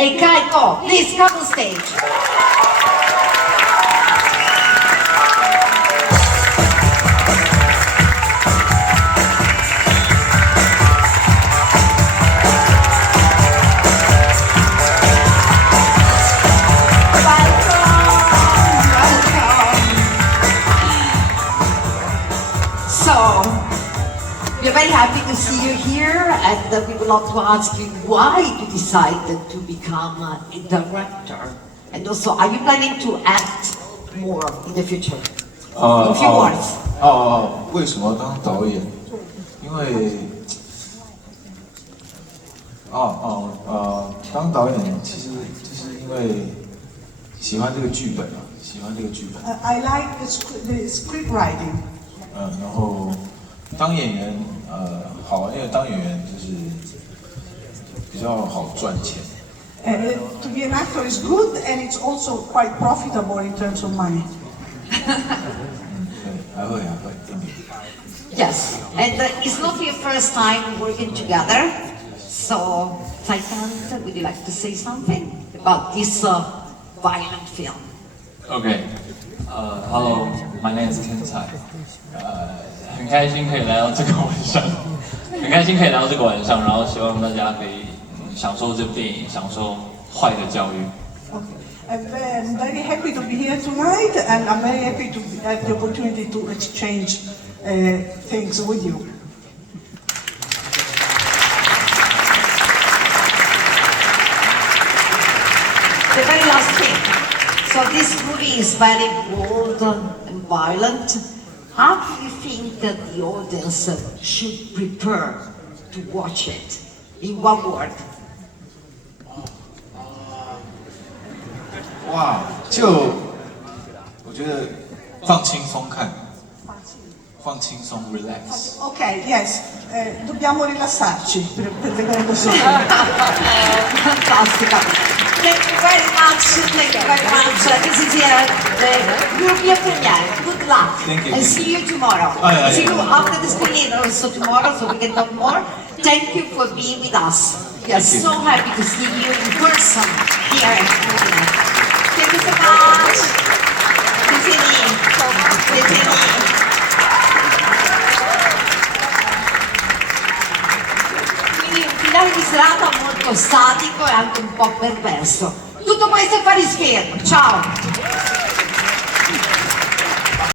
e Kaiko. Please come on stage. We're very happy to see you here, and we would love to ask you why you decided to become a director, and also are you planning to act more in the future? In few words. 为什么当导演？因为当导演其实就是因为喜欢这个剧本啊，喜欢这个剧本。I like the script writing. 然后当演员好啊，因为当演员就是比较好赚钱。To be an actor is good, and it's also quite profitable in terms of money. 对，还会。Yes, and it's not your first time working together. So, Taitan, would you like to say something about this violent film? Okay. Hello, my name is Ken Tsai. 很开心可以来到这个晚上，然后希望大家可以享受这部电影，享受坏的教育。Okay. I'm very happy to be here tonight, and I'm very happy to have the opportunity to exchange things with you. The very last thing. So this movie is very bold and violent. How do you think that the audience should prepare to watch it? In one word. 哇，我觉得放轻松看，放轻松 relax。 Ok, yes, dobbiamo rilassarci per vedere così. Fantastic. Thank you very much. Thank you very much. This is the European premiere. Good luck. Thank you. And see you tomorrow. See you after the screening also tomorrow, so we can talk more. Thank you for being with us. We are so happy to see you in person here at Movie. Thank you so much. Quindi un finale di serata molto statico e anche un po' perverso. Tutto questo è Paris Film. Ciao!